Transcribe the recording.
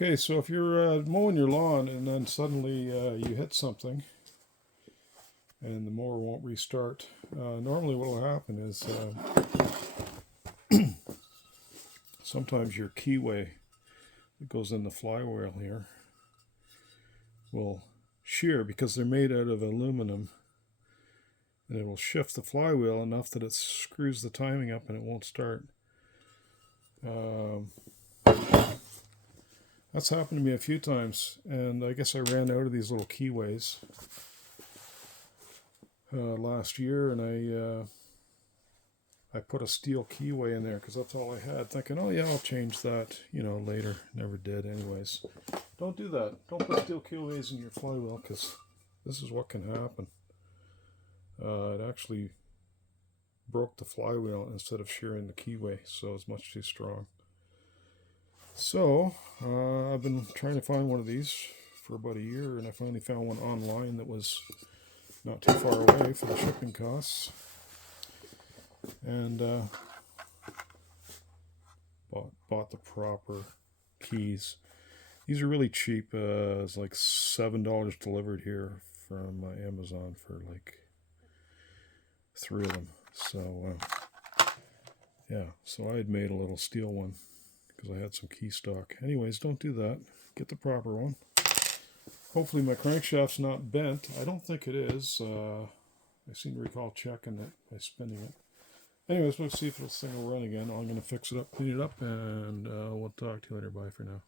Okay, so if you're mowing your lawn and then suddenly you hit something and the mower won't restart, normally what will happen is sometimes your keyway that goes in the flywheel here will shear because they're made out of aluminum, and it will shift the flywheel enough that it screws the timing up and it won't start. That's happened to me a few times, and I guess I ran out of these little keyways last year, and I put a steel keyway in there because that's all I had, thinking, oh yeah, I'll change that, later. Never did, anyways. Don't do that. Don't put steel keyways in your flywheel because this is what can happen. It actually broke the flywheel instead of shearing the keyway, so it's much too strong. So I've been trying to find one of these for about a year, and I finally found one online that was not too far away for the shipping costs, and bought the proper keys. These are really cheap. It's like $7 delivered here from Amazon for like 3 of them. So yeah, so I had made a little steel one because I had some key stock. Anyways, don't do that. Get the proper one. Hopefully my crankshaft's not bent. I don't think it is. I seem to recall checking it by spinning it. Anyways, let's see if this thing will run again. I'm going to fix it up, clean it up, and we'll talk to you later. Bye for now.